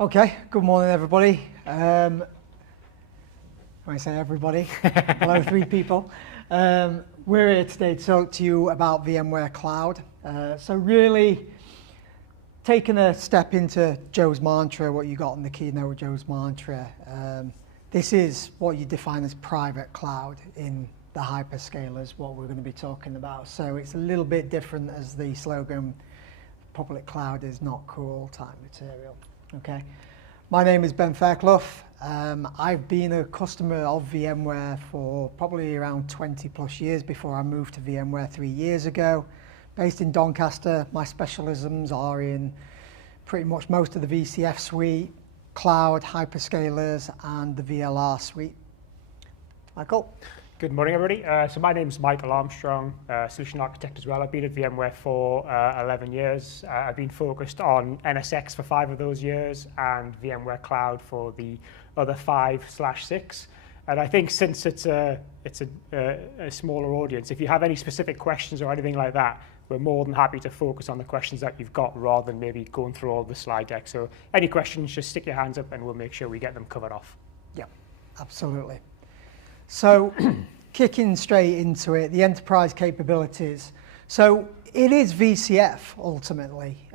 Okay, good morning everybody. When I say everybody, hello 3 people. We're here today to talk to you about VMware Cloud. So really taking a step into Joe's mantra, what you got in the keynote, Joe's mantra. This is what you define as private cloud in the hyperscalers, what we're going to be talking about. So it's a little bit different as the slogan, public cloud is not cool type material. Okay, my name is Ben Fairclough. I've been a customer of VMware for probably around 20 plus years before I moved to VMware 3 years ago. Based in Doncaster, my specialisms are in pretty much most of the VCF suite, cloud, hyperscalers, and the VLR suite. Michael? Good morning, everybody. So my name is Michael Armstrong, solution architect as well. I've been at VMware for 11 years. I've been focused on NSX for 5 of those years and VMware Cloud for the other 5/6. And I think since it's a smaller audience, if you have any specific questions or anything like that, we're more than happy to focus on the questions that you've got rather than maybe going through all the slide deck. So any questions, just stick your hands up and we'll make sure we get them covered off. Yeah, absolutely. So kicking straight into it, the enterprise capabilities. So it is VCF ultimately.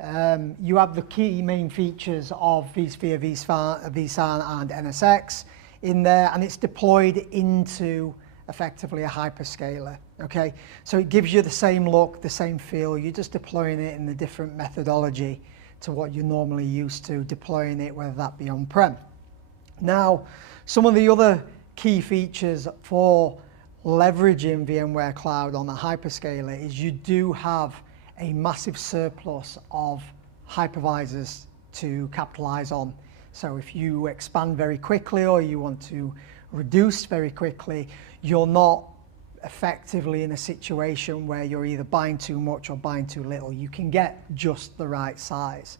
You have the key main features of vSphere, vSAN and NSX in there, and it's deployed into effectively a hyperscaler. Okay, so it gives you the same look, the same feel. You're just deploying it in a different methodology to what you're normally used to deploying it, whether that be on-prem. Now, some of the other key features for leveraging VMware Cloud on a hyperscaler is you do have a massive surplus of hypervisors to capitalize on. So if you expand very quickly or you want to reduce very quickly, you're not effectively in a situation where you're either buying too much or buying too little. You can get just the right size.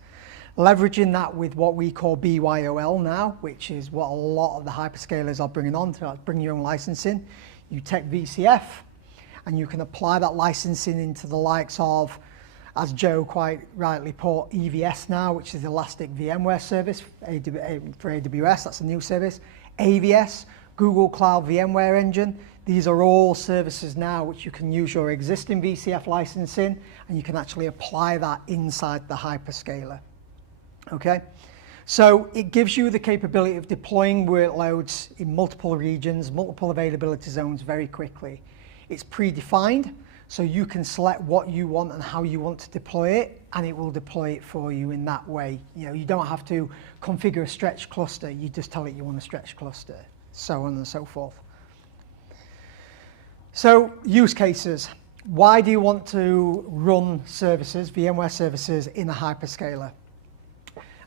Leveraging that with what we call BYOL now, which is what a lot of the hyperscalers are bringing on to bring your own licensing. You take VCF and you can apply that licensing into the likes of, as Joe quite rightly put, EVS now, which is Elastic VMware Service for AWS, that's a new service. AVS, Google Cloud VMware Engine. These are all services now which you can use your existing VCF licensing and you can actually apply that inside the hyperscaler. Okay, so it gives you the capability of deploying workloads in multiple regions, multiple availability zones very quickly. It's predefined, so you can select what you want and how you want to deploy it, and it will deploy it for you in that way. You know, you don't have to configure a stretch cluster. You just tell it you want a stretch cluster, so on and so forth. So use cases. Why do you want to run services, VMware services, in a hyperscaler?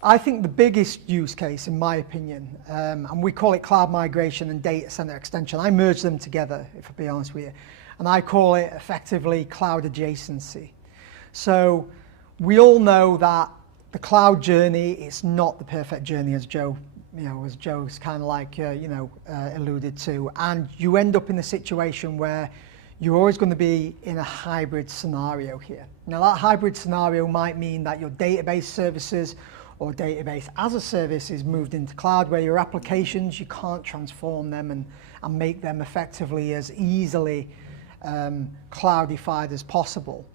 I think the biggest use case, in my opinion, and we call it cloud migration and data center extension. I merge them together, if I'll be honest with you, and I call it effectively cloud adjacency. So we all know that the cloud journey is not the perfect journey, as Joe, as Joe's kind of like, alluded to, and you end up in a situation where you're always going to be in a hybrid scenario here. Now that hybrid scenario might mean that your database services or database as a service is moved into cloud, where your applications, you can't transform them and make them effectively as easily cloudified as possible.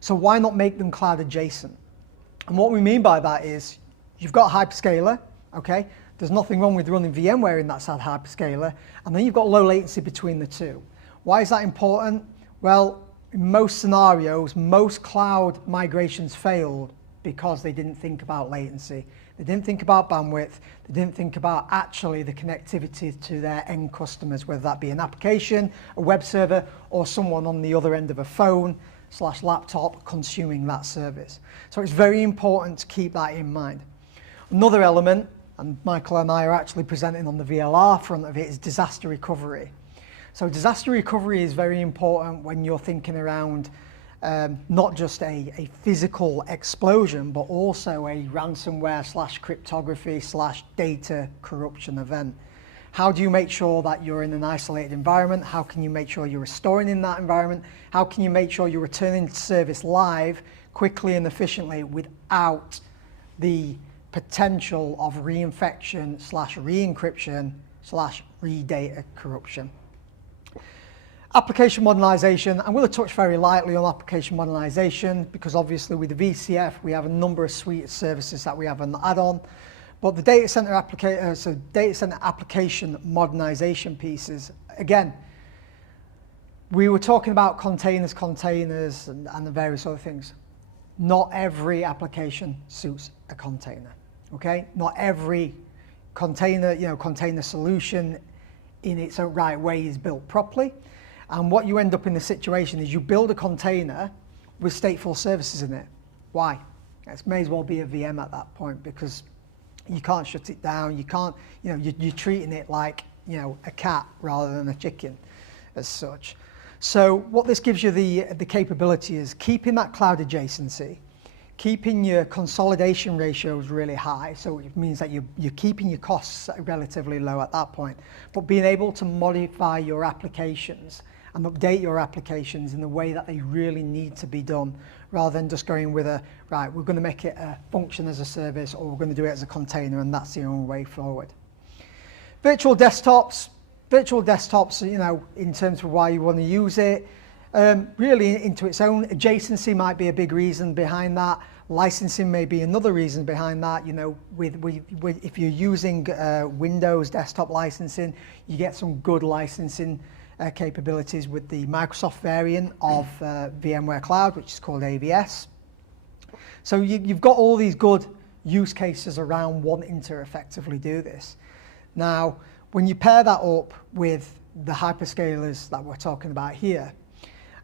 So why not make them cloud adjacent? And what we mean by that is you've got a hyperscaler, okay? There's nothing wrong with running VMware in that side hyperscaler, and then you've got low latency between the two. Why is that important? Well, in most scenarios, most cloud migrations failed because they didn't think about latency. They didn't think about bandwidth. They didn't think about actually the connectivity to their end customers, whether that be an application, a web server, or someone on the other end of a phone/laptop consuming that service. So it's very important to keep that in mind. Another element, and Michael and I are actually presenting on the VLR front of it, is disaster recovery. So disaster recovery is very important when you're thinking around not just a physical explosion, but also a ransomware/cryptography/data corruption event. How do you make sure that you're in an isolated environment? How can you make sure you're restoring in that environment? How can you make sure you're returning to service live quickly and efficiently without the potential of reinfection / re-encryption / re-data corruption. Application modernization, I'm going to touch very lightly on application modernization because obviously with the VCF we have a number of suite of services that we have an add-on, but the data center application modernization pieces, again, we were talking about containers and the various other things. Not every application suits a container, okay? Not every container solution in its own right way is built properly. And what you end up in the situation is you build a container with stateful services in it. Why? It may as well be a VM at that point because you can't shut it down. You can't, you're treating it like, a cat rather than a chicken as such. So what this gives you the capability is keeping that cloud adjacency, keeping your consolidation ratios really high, so it means that you're keeping your costs relatively low at that point, but being able to modify your applications and update your applications in the way that they really need to be done, rather than just going with we're going to make it a function as a service, or we're going to do it as a container, and that's the only way forward. Virtual desktops, in terms of why you want to use it, really into its own adjacency might be a big reason behind that. Licensing may be another reason behind that. If you're using Windows desktop licensing, you get some good licensing capabilities with the Microsoft variant of VMware Cloud, which is called AVS. So you've got all these good use cases around wanting to effectively do this. Now, when you pair that up with the hyperscalers that we're talking about here,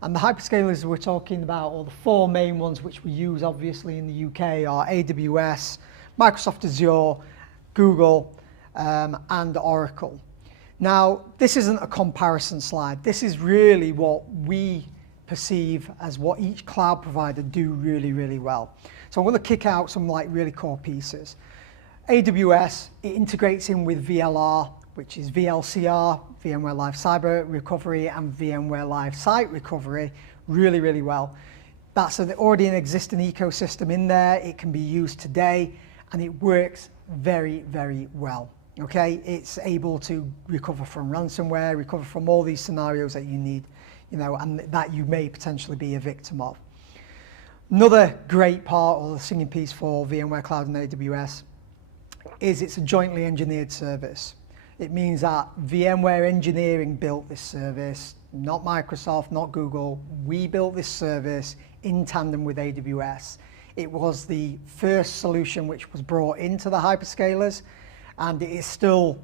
and the hyperscalers we're talking about, or the four main ones which we use obviously in the UK, are AWS, Microsoft Azure, Google, and Oracle. Now, this isn't a comparison slide. This is really what we perceive as what each cloud provider do really, really well. So I'm going to kick out some really core pieces. AWS, it integrates in with VLR, which is VLCR, VMware Live Cyber Recovery, and VMware Live Site Recovery really, really well. That's already an existing ecosystem in there. It can be used today, and it works very, very well. Okay, it's able to recover from ransomware, recover from all these scenarios that you need, and that you may potentially be a victim of. Another great part, or the singing piece for VMware Cloud and AWS, is it's a jointly engineered service. It means that VMware Engineering built this service, not Microsoft, not Google. We built this service in tandem with AWS. It was the first solution which was brought into the hyperscalers, and it is still,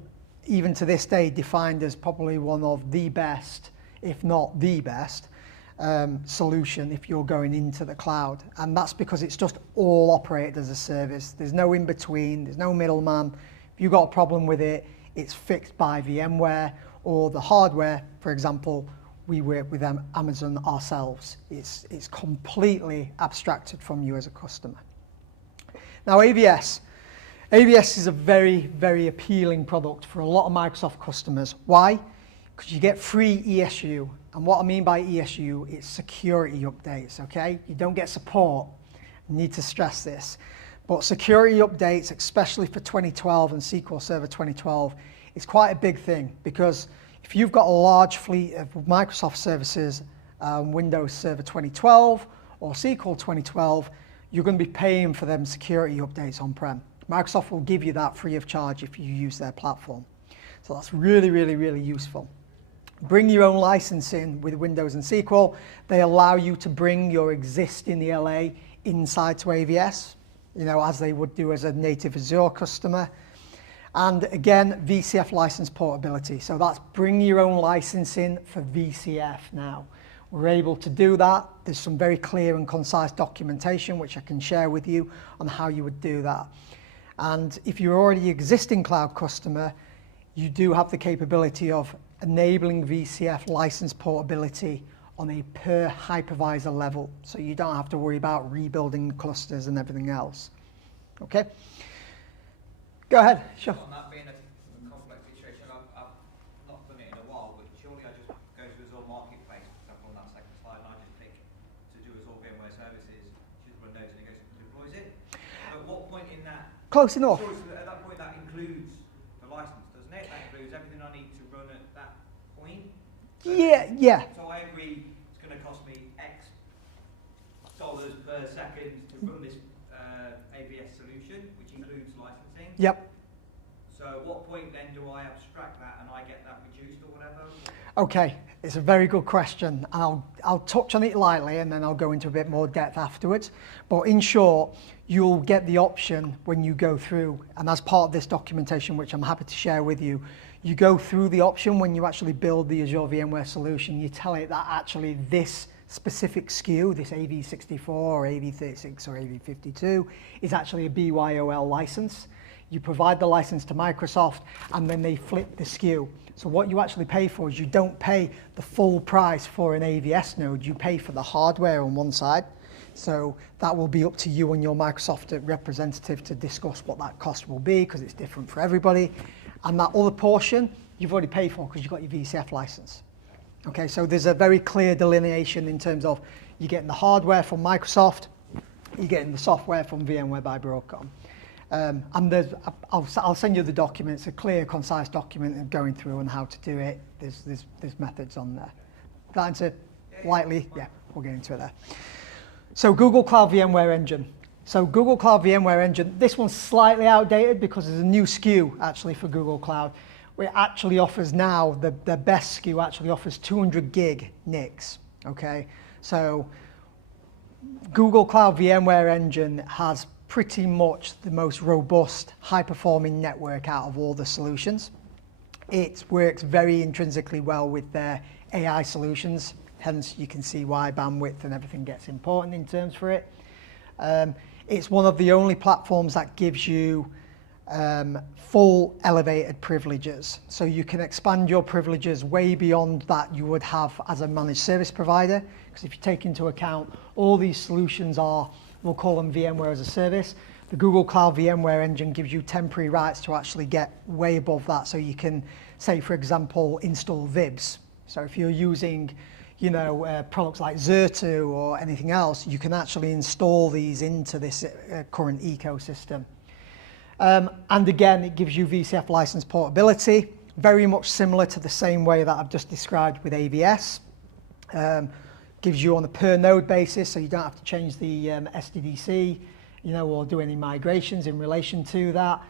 even to this day, defined as probably one of the best, if not the best, solution if you're going into the cloud. And that's because it's just all operated as a service. There's no in between, there's no middleman. If you've got a problem with it, it's fixed by VMware, or the hardware, for example, we work with Amazon ourselves. It's completely abstracted from you as a customer. Now, AVS. AVS is a very, very appealing product for a lot of Microsoft customers. Why? Because you get free ESU. And what I mean by ESU, it's security updates, okay? You don't get support. I need to stress this. But security updates, especially for 2012 and SQL Server 2012, is quite a big thing, because if you've got a large fleet of Microsoft services, Windows Server 2012 or SQL 2012, you're going to be paying for them security updates on-prem. Microsoft will give you that free of charge if you use their platform. So that's really, really, really useful. Bring your own licensing with Windows and SQL. They allow you to bring your existing ELA inside to AVS, as they would do as a native Azure customer. And again, VCF license portability. So that's bring your own licensing for VCF now. We're able to do that. There's some very clear and concise documentation which I can share with you on how you would do that. And if you're already an existing cloud customer, you do have the capability of enabling VCF license portability on a per hypervisor level, so you don't have to worry about rebuilding clusters and everything else. Okay? Go ahead, sure. On that being a complex situation, I've not done it in a while, but surely I just go to Azure Marketplace, for example, on that second slide, and I just pick to do Azure VMware Services, just run nodes and it goes and deploys it. At what point in that that... Close enough. So at that point, that includes the license, doesn't it? That includes everything I need to run at that point. So Yeah. So I agree, it's going to cost me X dollars per second to run this AVS solution, which includes licensing. Yep. So at what point then do I abstract that and I get that reduced or whatever? Okay, it's a very good question. I'll touch on it lightly and then I'll go into a bit more depth afterwards. But in short, you'll get the option when you go through, and as part of this documentation, which I'm happy to share with you, you go through the option when you actually build the Azure VMware solution. You tell it that actually this specific SKU, this AV64 or AV36 or AV52, is actually a BYOL license. You provide the license to Microsoft and then they flip the SKU. So what you actually pay for is you don't pay the full price for an AVS node, you pay for the hardware on one side. So that will be up to you and your Microsoft representative to discuss what that cost will be, because it's different for everybody. And that other portion you've already paid for because you've got your VCF license. Okay, so there's a very clear delineation in terms of you're getting the hardware from Microsoft, you're getting the software from VMware by Broadcom. And I'll send you the document. It's a clear, concise document and going through and how to do it. There's methods on there. That answer lightly? Yeah, we'll get into it there. So Google Cloud VMware Engine. So Google Cloud VMware Engine, this one's slightly outdated because there's a new SKU actually for Google Cloud. It actually offers now, the best SKU actually offers 200 gig NICs, okay? So Google Cloud VMware Engine has pretty much the most robust, high-performing network out of all the solutions. It works very intrinsically well with their AI solutions, hence you can see why bandwidth and everything gets important in terms for it. It's one of the only platforms that gives you full elevated privileges. So you can expand your privileges way beyond that you would have as a managed service provider, because if you take into account all these solutions are, we'll call them VMware as a service. The Google Cloud VMware Engine gives you temporary rights to actually get way above that. So you can say, for example, install VIBs. So if you're using, you know, products like Zerto or anything else, you can actually install these into this current ecosystem. And again, it gives you VCF license portability, very much similar to the same way that I've just described with AVS. Gives you on a per node basis, so you don't have to change the SDDC, you know, or do any migrations in relation to that.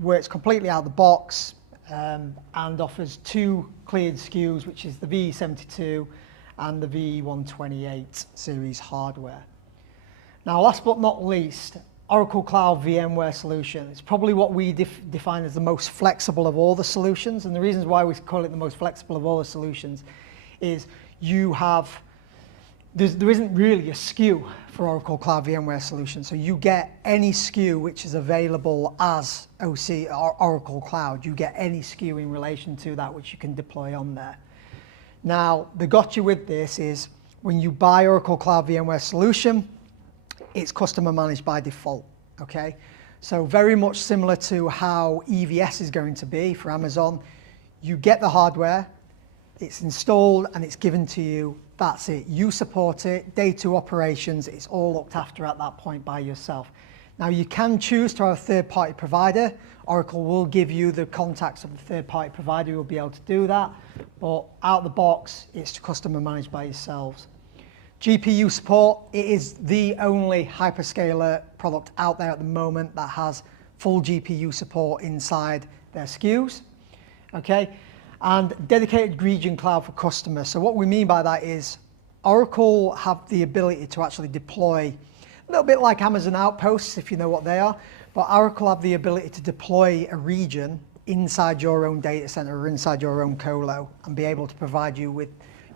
Works completely out of the box and offers two cleared SKUs, which is the V72 and the V128 series hardware. Now, last but not least, Oracle Cloud VMware solution. It's probably what we define as the most flexible of all the solutions, and the reasons why we call it the most flexible of all the solutions is you have, there isn't really a SKU for Oracle Cloud VMware solution, so you get any SKU which is available as OC or Oracle Cloud. You get any SKU in relation to that which you can deploy on there. Now, the gotcha with this is when you buy Oracle Cloud VMware solution, it's customer managed by default, okay? So very much similar to how EVS is going to be for Amazon. You get the hardware, it's installed and it's given to you, that's it. You support it, day to operations, it's all looked after at that point by yourself. Now you can choose to have a third-party provider. Oracle will give you the contacts of the third-party provider who will be able to do that, but out the box, it's customer managed by yourselves. GPU support, it is the only hyperscaler product out there at the moment that has full GPU support inside their SKUs, okay? And dedicated region cloud for customers. So what we mean by that is Oracle have the ability to actually deploy, a little bit like Amazon Outposts, if you know what they are, but Oracle have the ability to deploy a region inside your own data center or inside your own colo and be able to provide you with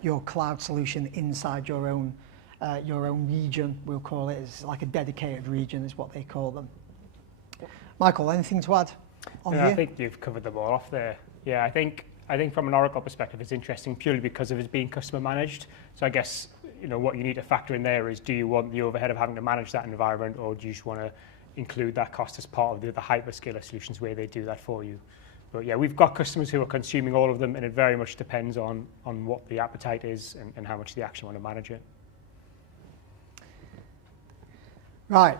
your cloud solution inside your own region, we'll call it. It's like a dedicated region is what they call them. Michael, anything to add on here? I think you've covered them all off there. Yeah, I think from an Oracle perspective, it's interesting purely because of it being customer managed. So I guess, you know, what you need to factor in there is, do you want the overhead of having to manage that environment, or do you just want to include that cost as part of the hyperscaler solutions where they do that for you? But yeah, we've got customers who are consuming all of them, and it very much depends on what the appetite is and how much they actually want to manage it. Right.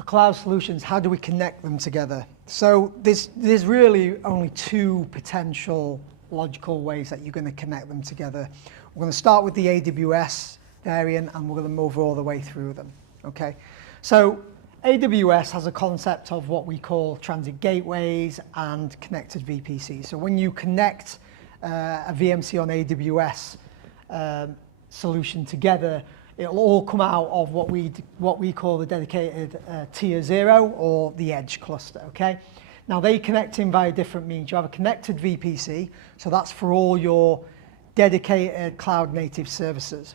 the cloud solutions, how do we connect them together? So there's really only two potential logical ways that you're going to connect them together. We're going to start with the AWS variant, and we're going to move all the way through them. Okay, so AWS has a concept of what we call transit gateways and connected VPCs. So when you connect a VMC on AWS solution together, it'll all come out of what we call the dedicated tier 0 or the edge cluster. Okay, now they connect in via different means. You have a connected VPC, so that's for all your dedicated cloud native services.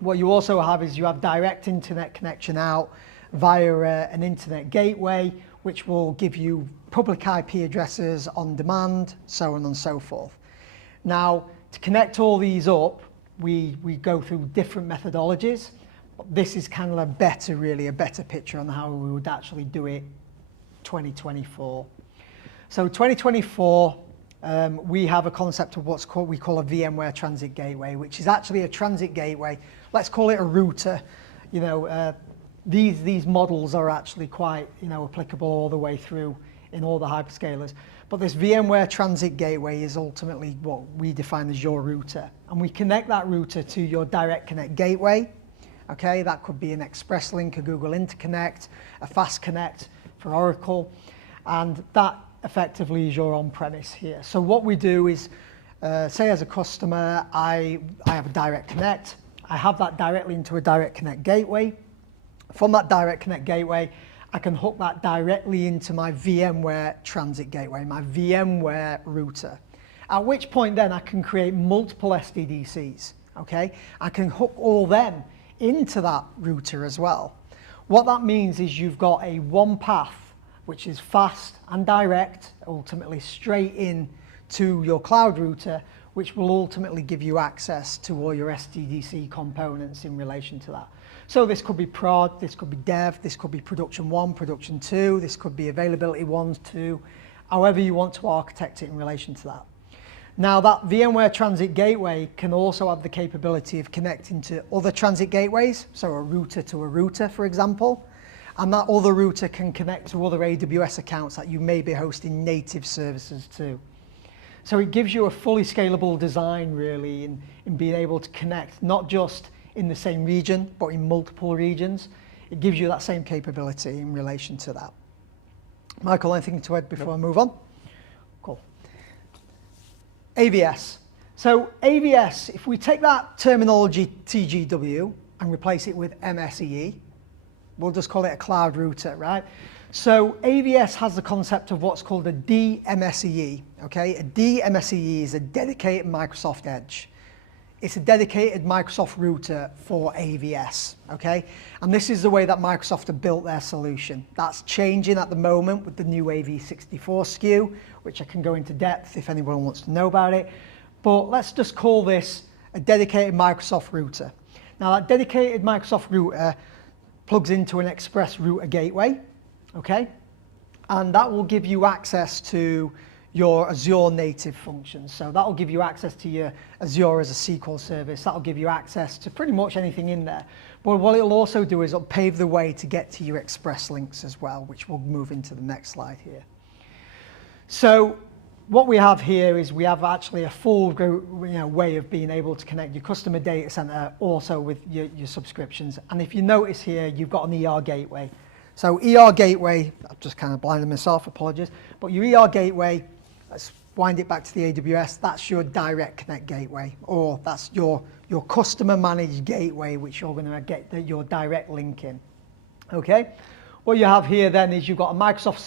What you also have is you have direct internet connection out via an internet gateway, which will give you public IP addresses on demand, so on and so forth. Now, to connect all these up, we go through different methodologies. This is kind of a better picture on how we would actually do it 2024. So 2024, we have a concept of we call a VMware Transit Gateway, which is actually a transit gateway. Let's call it a router. You know, these models are actually quite, you know, applicable all the way through in all the hyperscalers. But this VMware Transit Gateway is ultimately what we define as your router. And we connect that router to your Direct Connect gateway. Okay, that could be an Express Link, a Google Interconnect, a Fast Connect for Oracle. And that effectively is your on-premise here. So what we do is, say as a customer, I have a Direct Connect. I have that directly into a Direct Connect gateway. From that Direct Connect gateway, I can hook that directly into my VMware Transit Gateway, my VMware router. At which point then I can create multiple SDDCs, okay? I can hook all them into that router as well. What that means is you've got a one path, which is fast and direct, ultimately straight in to your cloud router, which will ultimately give you access to all your SDDC components in relation to that. So this could be prod, this could be dev, this could be production 1, production 2, this could be availability 1, 2, however you want to architect it in relation to that. Now that VMware Transit Gateway can also have the capability of connecting to other transit gateways, so a router to a router, for example, and that other router can connect to other AWS accounts that you may be hosting native services to. So it gives you a fully scalable design, really, in being able to connect not just in the same region, but in multiple regions. It gives you that same capability in relation to that. Michael, anything to add before I move on? Cool. AVS. So AVS, if we take that terminology TGW and replace it with MSEE, we'll just call it a cloud router, right? So AVS has the concept of what's called a DMSEE, okay? A DMSEE is a dedicated Microsoft Edge. It's a dedicated Microsoft router for AVS, okay? And this is the way that Microsoft have built their solution. That's changing at the moment with the new AV64 SKU, which I can go into depth if anyone wants to know about it. But let's just call this a dedicated Microsoft router. Now that dedicated Microsoft router plugs into an Express Router gateway, okay? And that will give you access to your Azure native functions. So that will give you access to your Azure as a SQL service. That will give you access to pretty much anything in there. But what it'll also do is it'll pave the way to get to your Express links as well, which we'll move into the next slide here. So what we have here is we have actually a full way of being able to connect your customer data center also with your subscriptions. And if you notice here, you've got an ER gateway. So ER gateway, I've just kind of blinded myself, apologies. But your ER gateway, let's wind it back to the AWS, that's your direct connect gateway, or that's your customer managed gateway, which you're going to get your direct link in. Okay? What you have here then is you've got a Microsoft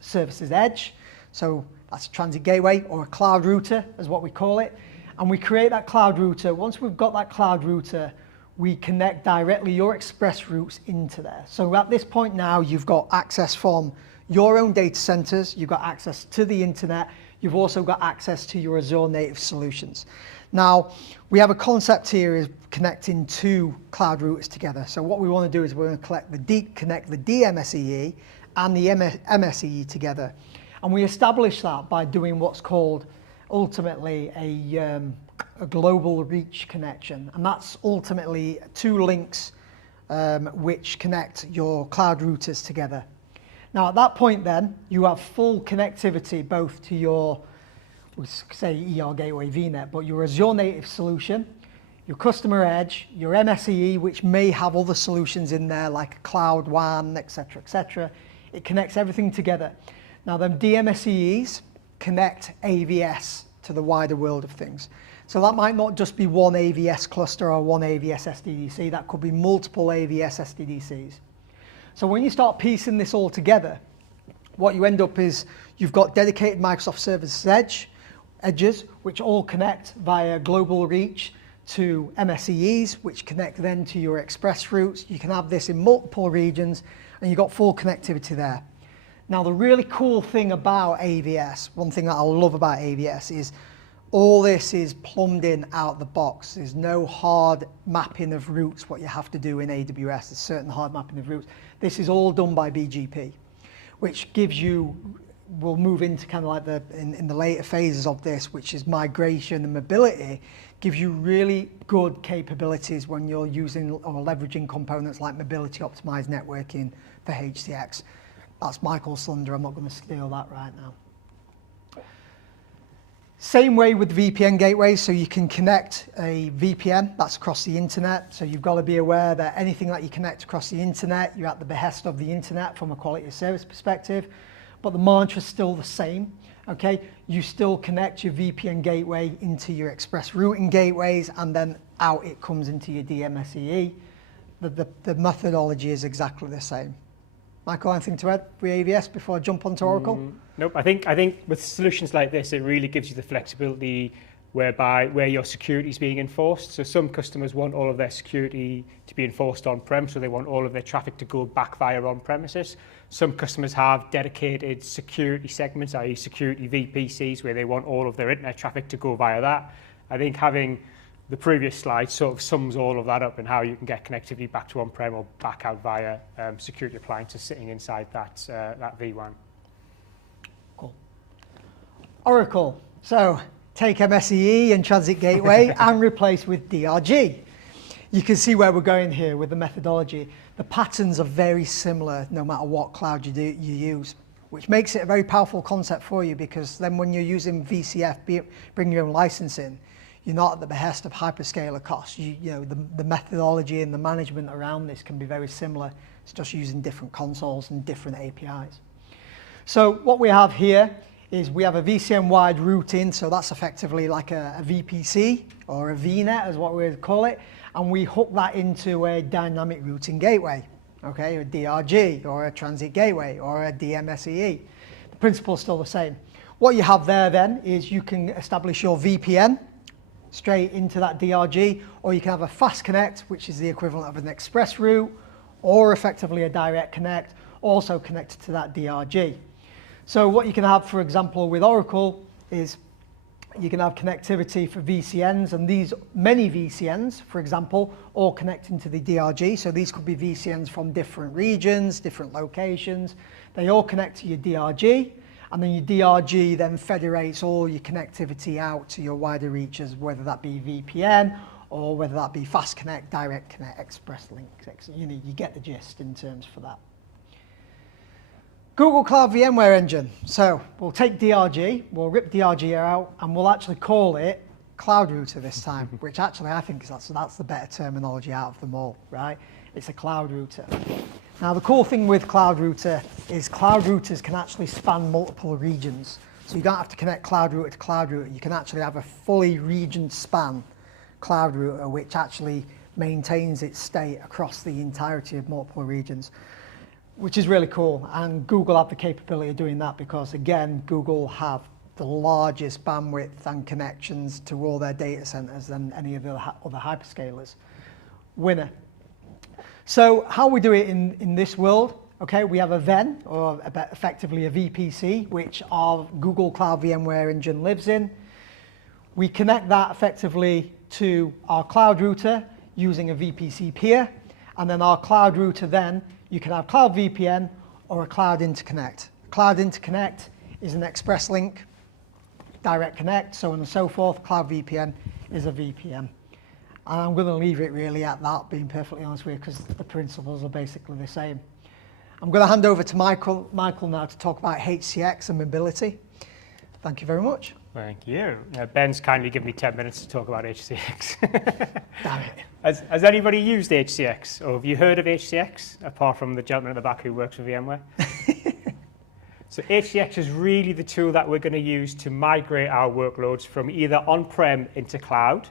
Services Edge. So that's a transit gateway or a cloud router is what we call it. And we create that cloud router. Once we've got that cloud router, we connect directly your Express routes into there. So at this point now, you've got access from your own data centers, you've got access to the internet, you've also got access to your Azure native solutions. Now, we have a concept here is connecting two cloud routers together. So what we want to do is we're going to connect the DMSEE and the MSEE together. And we establish that by doing what's called ultimately a global reach connection. And that's ultimately two links which connect your cloud routers together. Now at that point then, you have full connectivity both to your, we say ER Gateway VNet, but your Azure native solution, your customer edge, your MSEE, which may have other solutions in there like Cloud WAN, etc., etc. It connects everything together. Now them DMSEEs connect AVS to the wider world of things. So that might not just be one AVS cluster or one AVS SDDC, that could be multiple AVS SDDCs. So when you start piecing this all together, what you end up is you've got dedicated Microsoft Services edges, which all connect via global reach to MSEEs, which connect then to your express routes. You can have this in multiple regions, and you've got full connectivity there. Now, the really cool thing about AVS, one thing that I love about AVS is all this is plumbed in out the box. There's no hard mapping of routes, what you have to do in AWS. There's certain hard mapping of routes. This is all done by BGP, which gives you, we'll move into kind of like in the later phases of this, which is migration and mobility, gives you really good capabilities when you're using or leveraging components like mobility optimized networking for HCX. That's Michael's thunder, I'm not going to steal that right now. Same way with VPN gateways, so you can connect a VPN, that's across the internet, so you've got to be aware that anything that you connect across the internet, you're at the behest of the internet from a quality of service perspective, but the mantra's still the same, okay? You still connect your VPN gateway into your express routing gateways, and then out it comes into your DMSEE. The methodology is exactly the same. Michael, anything to add with AVS before I jump onto Oracle? Nope. I think with solutions like this, it really gives you the flexibility where your security is being enforced. So some customers want all of their security to be enforced on-prem, so they want all of their traffic to go back via on-premises. Some customers have dedicated security segments, i.e. security VPCs, where they want all of their internet traffic to go via that. I think having the previous slide sort of sums all of that up and how you can get connectivity back to on-prem or back out via security appliances sitting inside that V1. Cool. Oracle. So take MSEE and Transit Gateway and replace with DRG. You can see where we're going here with the methodology. The patterns are very similar no matter what cloud you use, which makes it a very powerful concept for you, because then when you're using VCF, bring your own licensing, you're not at the behest of hyperscaler costs. You know, the methodology and the management around this can be very similar. It's just using different consoles and different APIs. So what we have here is we have a VCN-wide routing, so that's effectively like a VPC or a VNet is what we would call it, and we hook that into a dynamic routing gateway, okay, a DRG or a transit gateway or a DMSEE. The principle is still the same. What you have there then is you can establish your VPN straight into that DRG, or you can have a fast connect, which is the equivalent of an express route, or effectively a direct connect, also connected to that DRG. So what you can have, for example, with Oracle is you can have connectivity for VCNs, and these many VCNs, for example, all connecting to the DRG. So these could be VCNs from different regions, different locations. They all connect to your DRG, and then your DRG then federates all your connectivity out to your wider reaches, whether that be VPN or whether that be fast connect, direct connect, express link. You get the gist in terms for that. Google Cloud VMware Engine. So we'll take DRG, we'll rip DRG out, and we'll actually call it Cloud Router this time, which actually I think that's the better terminology out of them all, right? It's a Cloud Router. Now the cool thing with Cloud Router is Cloud Routers can actually span multiple regions. So you don't have to connect Cloud Router to Cloud Router. You can actually have a fully region span Cloud Router, which actually maintains its state across the entirety of multiple regions, which is really cool. And Google have the capability of doing that because, again, Google have the largest bandwidth and connections to all their data centers than any of the other hyperscalers. Winner. So how we do it in this world, okay, we have a VEN, or effectively a VPC, which our Google Cloud VMware Engine lives in. We connect that effectively to our cloud router using a VPC peer, and then our cloud router then, you can have Cloud VPN or a Cloud Interconnect. Cloud Interconnect is an express link, direct connect, so on and so forth. Cloud VPN is a VPN. And I'm going to leave it really at that, being perfectly honest with you, because the principles are basically the same. I'm going to hand over to Michael now to talk about HCX and mobility. Thank you very much. Thank you. Ben's kindly given me 10 minutes to talk about HCX. Damn it. Has anybody used HCX, or have you heard of HCX, apart from the gentleman at the back who works for VMware? So HCX is really the tool that we're going to use to migrate our workloads from either on-prem into cloud,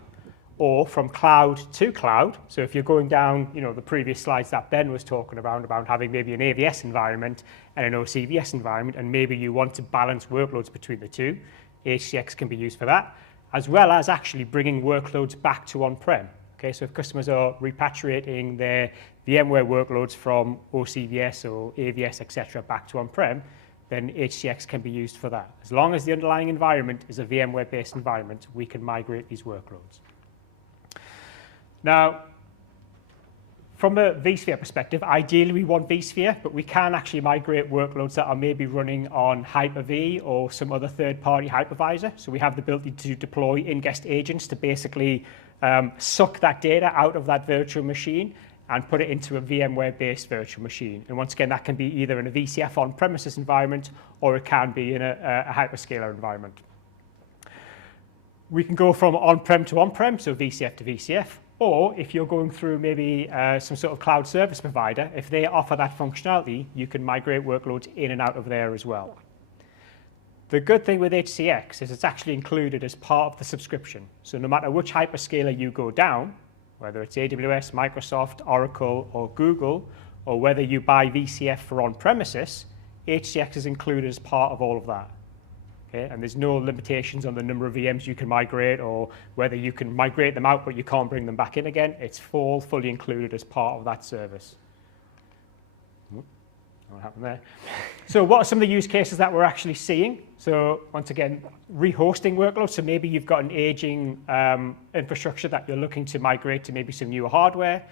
or from cloud to cloud. So if you're going down, the previous slides that Ben was talking about having maybe an AVS environment and an OCVS environment, and maybe you want to balance workloads between the two, HCX can be used for that, as well as actually bringing workloads back to on-prem. Okay, so if customers are repatriating their VMware workloads from OCVS or AVS, etc., back to on-prem, then HCX can be used for that. As long as the underlying environment is a VMware-based environment, we can migrate these workloads. Now, from a vSphere perspective, ideally we want vSphere, but we can actually migrate workloads that are maybe running on Hyper-V or some other third-party hypervisor. So we have the ability to deploy in-guest agents to basically suck that data out of that virtual machine and put it into a VMware-based virtual machine. And once again, that can be either in a VCF on-premises environment, or it can be in a hyperscaler environment. We can go from on-prem to on-prem, so VCF to VCF, or if you're going through maybe some sort of cloud service provider, if they offer that functionality, you can migrate workloads in and out of there as well. The good thing with HCX is it's actually included as part of the subscription. So no matter which hyperscaler you go down, whether it's AWS, Microsoft, Oracle, or Google, or whether you buy VCF for on-premises, HCX is included as part of all of that. Okay? And there's no limitations on the number of VMs you can migrate, or whether you can migrate them out but you can't bring them back in again. It's fully included as part of that service. What happened there? So what are some of the use cases that we're actually seeing? So once again, rehosting workloads. So maybe you've got an aging infrastructure that you're looking to migrate to maybe some newer hardware.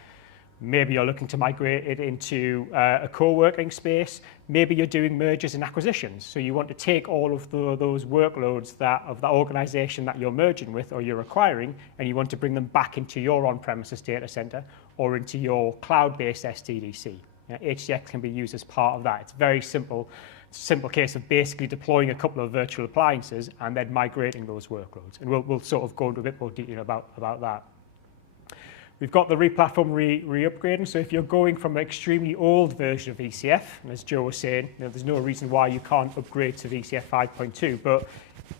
Maybe you're looking to migrate it into a co-working space. Maybe you're doing mergers and acquisitions. So you want to take all of those workloads of that organization that you're merging with or you're acquiring, and you want to bring them back into your on-premises data center or into your cloud-based SDDC. HCX can be used as part of that. It's very simple. It's a simple case of basically deploying a couple of virtual appliances and then migrating those workloads. And we'll sort of go into a bit more detail about that. We've got the replatform re-upgrading. So if you're going from an extremely old version of VCF, and as Joe was saying, there's no reason why you can't upgrade to VCF 5.2. But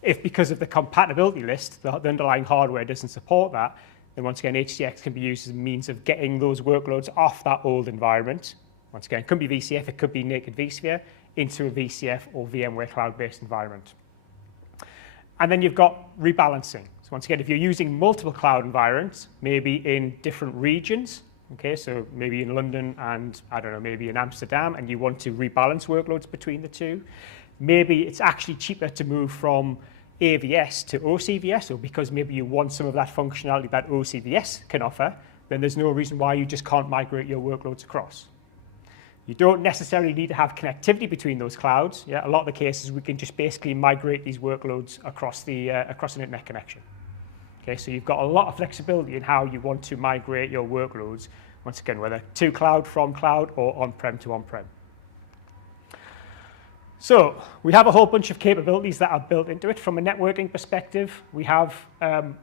if because of the compatibility list, the underlying hardware doesn't support that, then once again, HCX can be used as a means of getting those workloads off that old environment. Once again, it could be VCF, it could be naked vSphere, into a VCF or VMware Cloud-based environment. And then you've got rebalancing. So once again, if you're using multiple cloud environments, maybe in different regions, okay, so maybe in London and, I don't know, maybe in Amsterdam, and you want to rebalance workloads between the two, maybe it's actually cheaper to move from AVS to OCVS, or because maybe you want some of that functionality that OCVS can offer, then there's no reason why you just can't migrate your workloads across. You don't necessarily need to have connectivity between those clouds. Yeah, a lot of the cases we can just basically migrate these workloads across an internet connection. Okay, so you've got a lot of flexibility in how you want to migrate your workloads. Once again, whether to cloud, from cloud, or on-prem to on-prem. So we have a whole bunch of capabilities that are built into it. From a networking perspective, we have our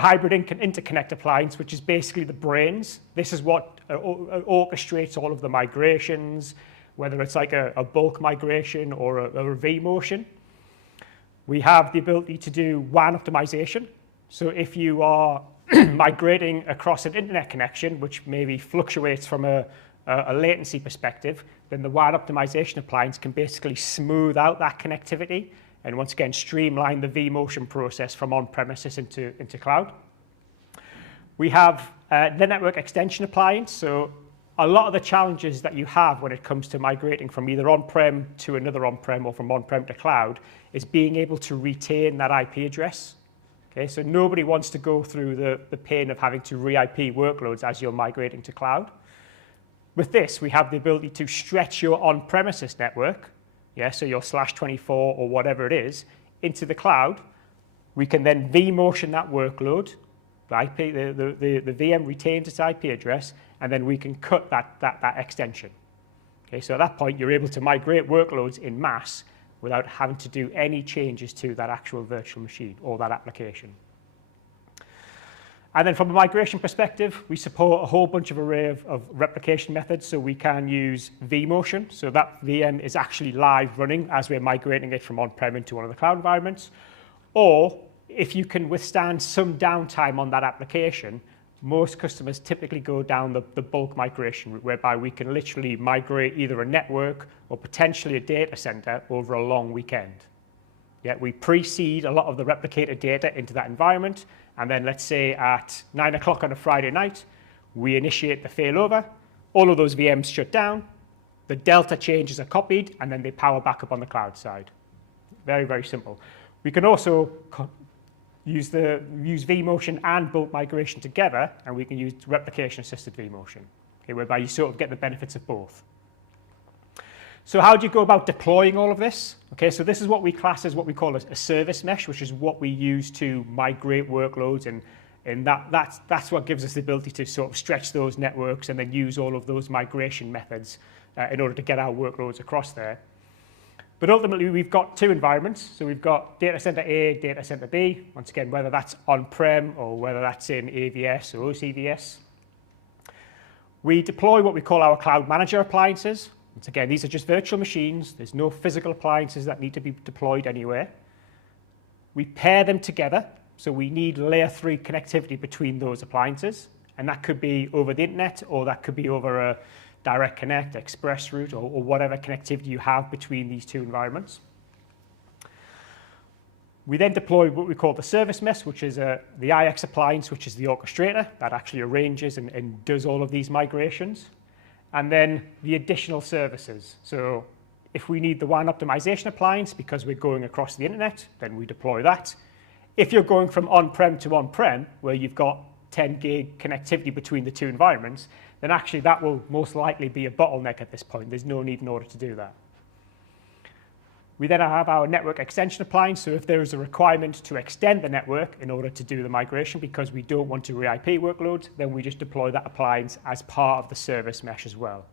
hybrid interconnect appliance, which is basically the brains. This is what orchestrates all of the migrations, whether it's like a bulk migration or a vMotion. We have the ability to do WAN optimization. So if you are migrating across an internet connection, which maybe fluctuates from a latency perspective, then the WAN optimization appliance can basically smooth out that connectivity and once again streamline the vMotion process from on-premises into cloud. We have the network extension appliance. So a lot of the challenges that you have when it comes to migrating from either on-prem to another on-prem or from on-prem to cloud is being able to retain that IP address. Okay, so nobody wants to go through the pain of having to re-IP workloads as you're migrating to cloud. With this, we have the ability to stretch your on-premises network, yeah, so your /24 or whatever it is, into the cloud. We can then vMotion that workload, the VM retains its IP address, and then we can cut that extension. Okay, so at that point, you're able to migrate workloads in mass without having to do any changes to that actual virtual machine or that application. And then from a migration perspective, we support a whole bunch of array of replication methods. So we can use vMotion. So that VM is actually live running as we're migrating it from on-prem into one of the cloud environments. Or if you can withstand some downtime on that application, most customers typically go down the bulk migration route, whereby we can literally migrate either a network or potentially a data center over a long weekend. Yeah, we pre-seed a lot of the replicated data into that environment, and then let's say at 9 o'clock on a Friday night, we initiate the failover. All of those VMs shut down, the delta changes are copied, and then they power back up on the cloud side. Very, very simple. We can also use vMotion and bulk migration together, and we can use replication-assisted vMotion, okay, whereby you sort of get the benefits of both. So how do you go about deploying all of this? Okay, so this is what we class as what we call a service mesh, which is what we use to migrate workloads, and that's what gives us the ability to sort of stretch those networks and then use all of those migration methods in order to get our workloads across there. But ultimately, we've got two environments. So we've got data center A, data center B. Once again, whether that's on-prem or whether that's in AVS or OCVS. We deploy what we call our cloud manager appliances. Once again, these are just virtual machines. There's no physical appliances that need to be deployed anywhere. We pair them together. So we need layer 3 connectivity between those appliances. And that could be over the internet, or that could be over a direct connect, express route, or whatever connectivity you have between these two environments. We then deploy what we call the service mesh, which is the IX appliance, which is the orchestrator that actually arranges and does all of these migrations. And then the additional services. So if we need the WAN optimization appliance because we're going across the internet, then we deploy that. If you're going from on-prem to on-prem, where you've got 10 gig connectivity between the two environments, then actually that will most likely be a bottleneck at this point. There's no need in order to do that. We then have our network extension appliance. So if there is a requirement to extend the network in order to do the migration because we don't want to re-IP workloads, then we just deploy that appliance as part of the service mesh as well.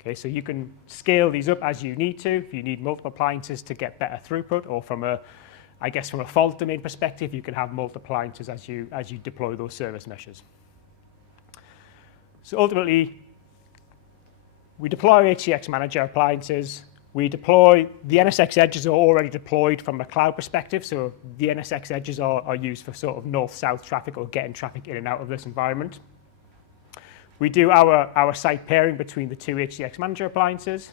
Okay, so you can scale these up as you need to. If you need multiple appliances to get better throughput, or from a fault domain perspective, you can have multiple appliances as you deploy those service meshes. So ultimately, we deploy HCX Manager appliances. We deploy the NSX edges are already deployed from a cloud perspective. So the NSX edges are used for sort of north-south traffic or getting traffic in and out of this environment. We do our site pairing between the two HCX Manager appliances.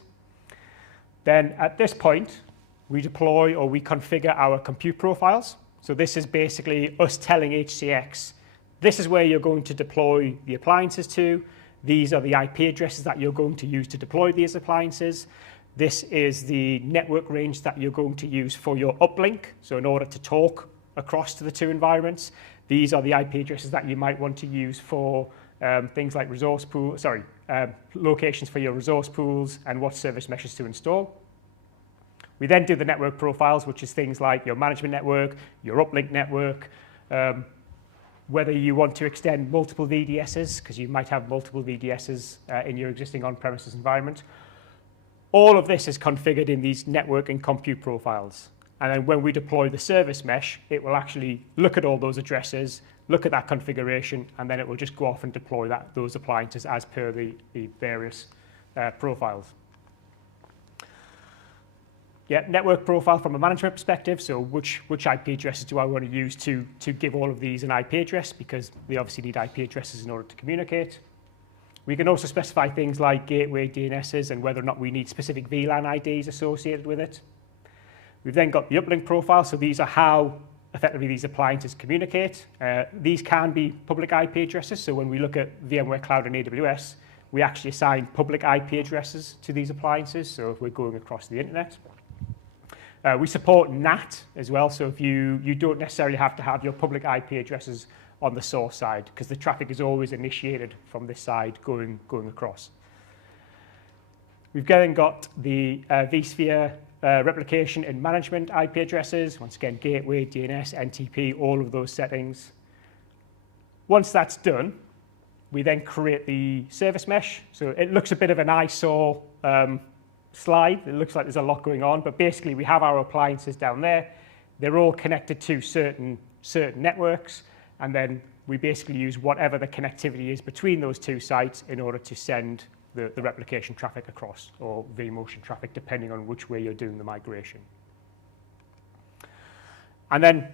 Then at this point, we deploy or we configure our compute profiles. So this is basically us telling HCX, this is where you're going to deploy the appliances to. These are the IP addresses that you're going to use to deploy these appliances. This is the network range that you're going to use for your uplink. So in order to talk across to the two environments, these are the IP addresses that you might want to use for things like locations for your resource pools and what service meshes to install. We then do the network profiles, which is things like your management network, your uplink network, whether you want to extend multiple VDSs, because you might have multiple VDSs in your existing on-premises environment. All of this is configured in these network and compute profiles. And then when we deploy the service mesh, it will actually look at all those addresses, look at that configuration, and then it will just go off and deploy those appliances as per the various profiles. Yeah, network profile from a management perspective. So which IP addresses do I want to use to give all of these an IP address, because they obviously need IP addresses in order to communicate. We can also specify things like gateway DNSs and whether or not we need specific VLAN IDs associated with it. We've then got the uplink profile. So these are how effectively these appliances communicate. These can be public IP addresses. So when we look at VMware Cloud and AWS, we actually assign public IP addresses to these appliances. So if we're going across the internet. We support NAT as well. So if you don't necessarily have to have your public IP addresses on the source side, because the traffic is always initiated from this side going across. We've then got the vSphere replication and management IP addresses. Once again, gateway, DNS, NTP, all of those settings. Once that's done, we then create the service mesh. So it looks a bit of an eyesore slide. It looks like there's a lot going on, but basically we have our appliances down there. They're all connected to certain networks, and then we basically use whatever the connectivity is between those two sites in order to send the replication traffic across, or vMotion traffic, depending on which way you're doing the migration. And then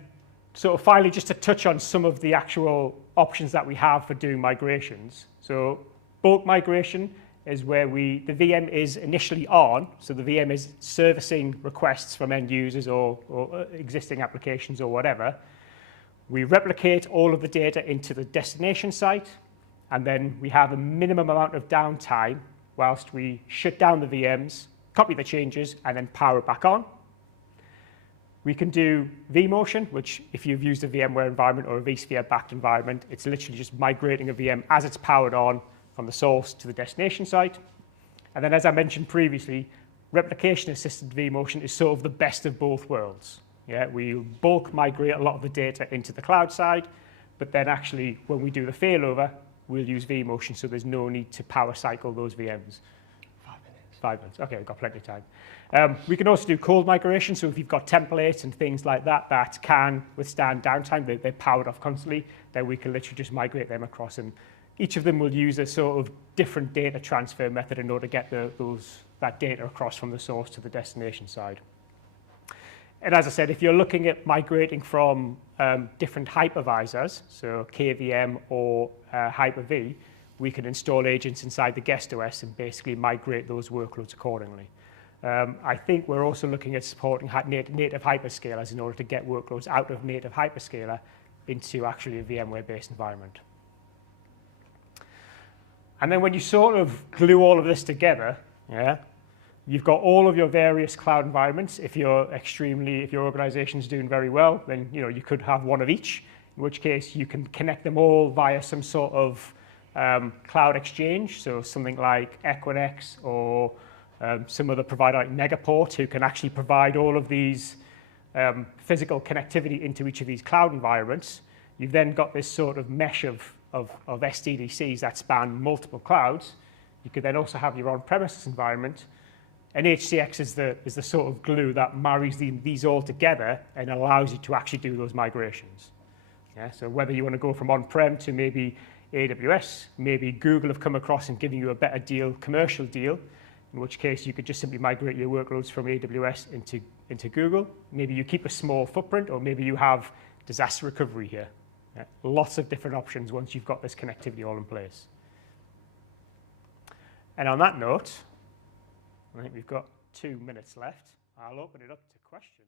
sort of finally, just to touch on some of the actual options that we have for doing migrations. So bulk migration is where the VM is initially on, so the VM is servicing requests from end users or existing applications or whatever. We replicate all of the data into the destination site, and then we have a minimum amount of downtime whilst we shut down the VMs, copy the changes, and then power it back on. We can do vMotion, which if you've used a VMware environment or a vSphere-backed environment, it's literally just migrating a VM as it's powered on from the source to the destination site. And then, as I mentioned previously, replication-assisted vMotion is sort of the best of both worlds. Yeah, we bulk migrate a lot of the data into the cloud side, but then actually, when we do the failover, we'll use vMotion, so there's no need to power cycle those VMs. 5 minutes. Okay, we've got plenty of time. We can also do cold migration, so if you've got templates and things like that that can withstand downtime, they're powered off constantly, then we can literally just migrate them across, and each of them will use a sort of different data transfer method in order to get that data across from the source to the destination side. And as I said, if you're looking at migrating from different hypervisors, so KVM or Hyper-V, we can install agents inside the guest OS and basically migrate those workloads accordingly. I think we're also looking at supporting native hyperscalers in order to get workloads out of native hyperscaler into actually a VMware-based environment. And then when you sort of glue all of this together, yeah, you've got all of your various cloud environments. If your organization is doing very well, then you could have one of each, in which case you can connect them all via some sort of cloud exchange, so something like Equinix or some other provider like Megaport, who can actually provide all of these physical connectivity into each of these cloud environments. You've then got this sort of mesh of SDDCs that span multiple clouds. You could then also have your on-premises environment, and HCX is the sort of glue that marries these all together and allows you to actually do those migrations. Yeah, so whether you want to go from on-prem to maybe AWS, maybe Google have come across and given you a better deal, commercial deal, in which case you could just simply migrate your workloads from AWS into Google. Maybe you keep a small footprint, or maybe you have disaster recovery here. Yeah, lots of different options once you've got this connectivity all in place. And on that note, I think we've got 2 minutes left. I'll open it up to questions.